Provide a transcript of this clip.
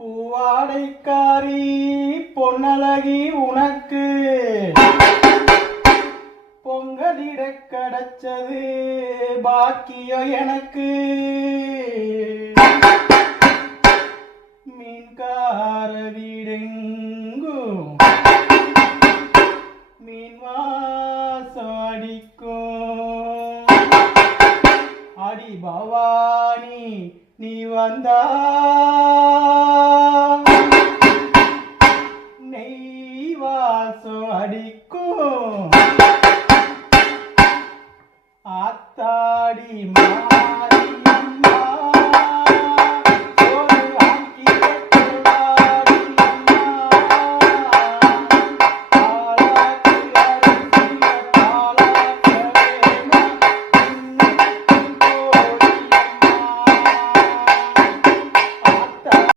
பூவாடைக்காரி பொன்னழகி உனக்கு. பொங்கலிட கிடைச்சது பாக்கியம் எனக்கு. மீன்கார வீடெங்கும் மீன் வாசம் அடிக்கும் அடி பவானி நீ வந்தா? வாசம் அடிக்கும் ஆத்தாடி மா